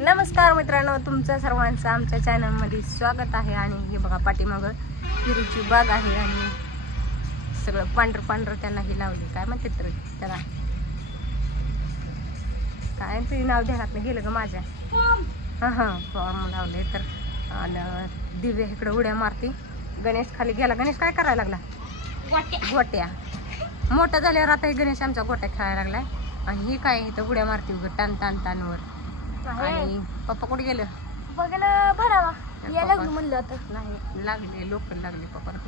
नमस्कार मित्रांनो, तुमचं सर्वांचं आमच्या चॅनलमध्ये स्वागत आहे. आणि हे बघा पाठीमागं हिरूची बाग आहे आणि सगळं पांढरं पांढरं त्यांना हे लावले. काय म्हणते तर त्याला काय तरी नाव ध्यानात गेलं ग माझ्या. हां फॉर्म लावले. तर दिव्या इकडं उड्या मारती. गणेश खाली गेला. गणेश काय करायला लागला? गोट्या. मोठा झाल्यावर आता हे गणेश आमचा गोट्या खेळायला लागलाय. आणि ही काय इथं उड्या मारती उगं टान टान टानवर. आणि पप्पा कुठे गेलं? बघायला भरावा या लागलं म्हणलं. आता नाही लागले, लोकल लागले पप्पाला.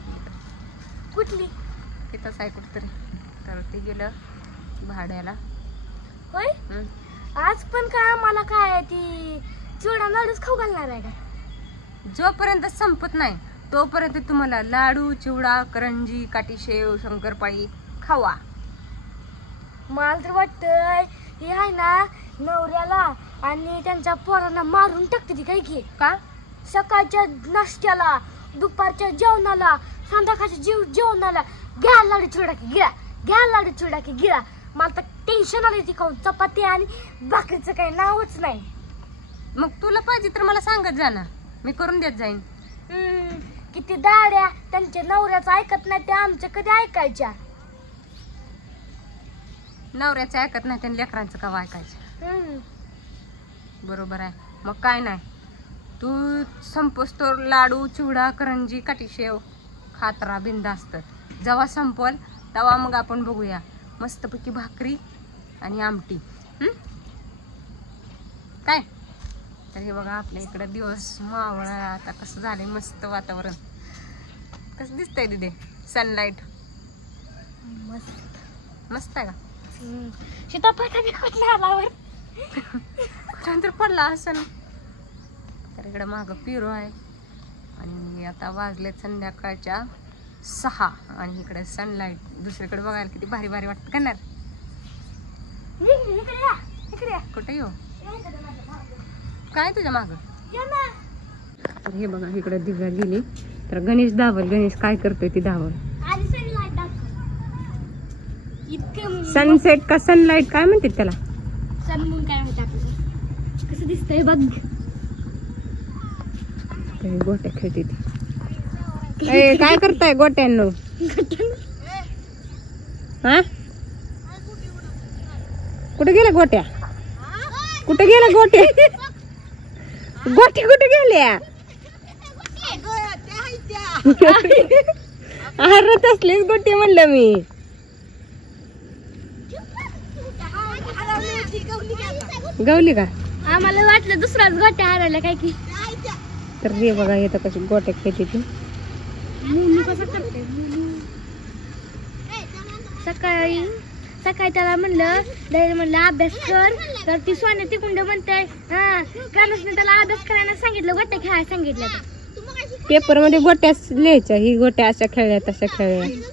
कुठली तिथंच आहे कुठतरी. तर ते गेलं भाड्याला. होय. आज पण काय मला काय ती चिवडा लाडूच खाऊ घालणार आहे का? जोपर्यंत संपत नाही तोपर्यंत तुम्हाला लाडू, चिवडा, करंजी, काठी शेव, शंकरपाळी खावा. मला तर वाटतंय हे आहे ना नवऱ्याला आणि त्यांच्या पोरांना मारून टाकते ती. काय की का? सकाळच्या नाश्त्याला, दुपारच्या जेवणाला, संध्याकाळच्या जेवणाला घ्या लाडू चिवडा की गिळा, घ्या लाडू चिवडा की गिळा. मला तर टेन्शन आली ती खाऊन. चपाती आणि भाकरीचं काही नावच नाही. मग तुला पाहिजे तर मला सांगत जा ना, मी करून देत जाईन. किती दाड्या त्यांच्या नवऱ्याचं ऐकत नाही ते आमच्या कधी ऐकायच्या. नवऱ्याचं ऐकत नाही त्यांनी लेकरांचं का ऐकायचं? बरोबर आहे. मग काय नाही, तू संपोस तो लाडू, चिवडा, करंजी, काठी शेव खात राहा बिनधास्त. जेव्हा संपल तेव्हा मग आपण बघूया मस्तपैकी भाकरी आणि आमटी. काय तर हे बघा आपल्या इकडं दिवस मावळा. आता कसं झालंय मस्त वातावरण. कसं दिसतंय तिथे सनलाईट? मस्त आहे का? सीताफळ आल्यावर तर पडला असं. तर इकडं मागं पिरो आहे. आणि आता वाजले संध्याकाळच्या 6 आणि इकडे सनलाईट दुसरीकडे बघायला किती भारी भारी वाटतं. करणार कुठे येऊ? काय तुझ्या मागं? तर हे बघा इकडे दिव्या गेली. तर गणेश धावल. गणेश काय करतोय ती धावल. सनसेट का सनलाईट काय म्हणते त्याला? सनमून काय म्हणतात आपल्याला. कसं दिसतंय बघ. गोट्या खेळते ती. काय करताय गोट्यांनो? हा कुठे गेल्या गोट्या? कुठे गेल्या गोट्या? गोट्या कुठे गेल्या? अरे तसलीच गोटी म्हणलं मी. गवली का? आम्हाला वाटलं दुसराच गोट्या हरवल्या काय की. तर हे बघा येतं कशी गोट्या खेळते ती. सकाळी सकाळी त्याला म्हणलं अभ्यास कर. तर ती सोन्या तिकुंड म्हणते कानसने त्याला अभ्यास करायला सांगितलं, गोट्या खेळायला सांगितलं. पेपर मध्ये गोट्या लिहायच्या. ही गोट्या अशा खेळल्या तशा खेळल्या.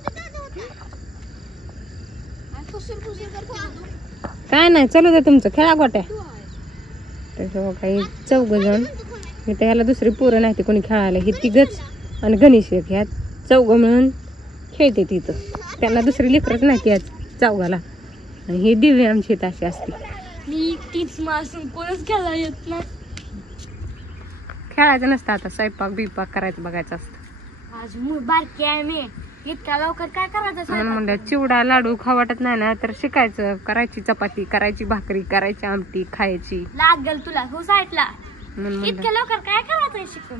काय नाही चालू दे तुमचं, खेळा गोट्या. तर काही 4 जण इथं. ह्याला दुसरी पोरं नाही ते कोणी खेळायला. हे 3 आणि गणेश एक. ह्या 4 मिळून खेळते तिथं. त्यांना दुसरी लेकरच नाही त्या 4. आणि ही दिव्या आमची इथं अशी असते. मी तीच मासून कोणच खेळायला येत नाही. खेळायचं नसतं आता, स्वयंपाक बिपाक करायचं बघायचं असतं. आज बारकी आहे मी. इतका लवकर काय करायचं? म्हणून म्हणलं चिवडा लाडू खाऊ वाटत नाही ना तर शिकायचं. करायची चपाती, करायची भाकरी, करायची आमटी, खायची. लागल तुला हो साईडला. म्हणून इतक्या लवकर काय करायचं शिकून?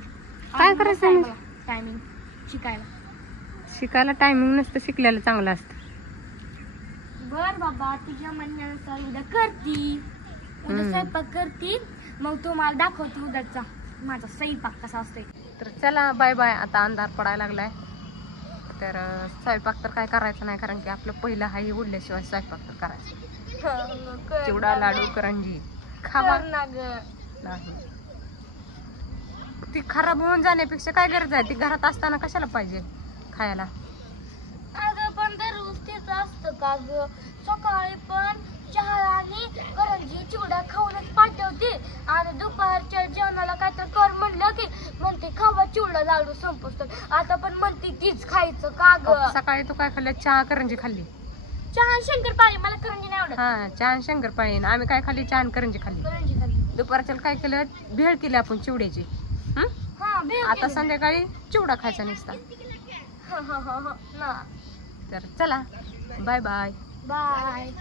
काय करायचं? टायमिंग शिकायला टायमिंग नसतं, शिकलेलं चांगलं असतं. बर बाबा तुझ्या म्हणण्यानुसार उद्या करती. उद्या स्वयंपाक करती. मग तू मला दाखवते उद्याचा माझा स्वयंपाक कसा असतोय. तर चला बाय बाय. आता अंधार पडायला लागलाय. तर स्वयंपाक तर काय करायचं नाही, कारण की आपलं पहिलं हाही उडल्याशिवाय स्वयंपाक तर करायचं. चिवडा लाडू करंजी खावा नाही. ती खराब होऊन जाण्यापेक्षा काय गरज आहे? ती घरात असताना कशाला पाहिजे खायला? अगं पण दररोज तेच असतं का ग? सकाळी पण चहा आणि करंजी चिवडा खाऊनच पाठवते आणि दुपारच्या जेवणाला काय तर कर म्हणलं की म्हणते खावा चिवडा लाडू संपतो. आता पण म्हणते तीच खायचं का ग? सकाळी तू काय खाल्लं? चहा करंजी खाल्ली. चहा शंकरपाळी. मला करंजी नाही आवडत. हा चहा शंकरपाळी. आम्ही काय खाल्ली? चहा करंजी खाल्ली. करंजी खाल्ली. दुपारच्याला काय केलं, भेळ केली आपण चिवड्याची. हा भेळ आता केली. संध्याकाळी चिवडा खायचा नुसता. हा हा हा हा ना तर चला, बाय बाय. बाय.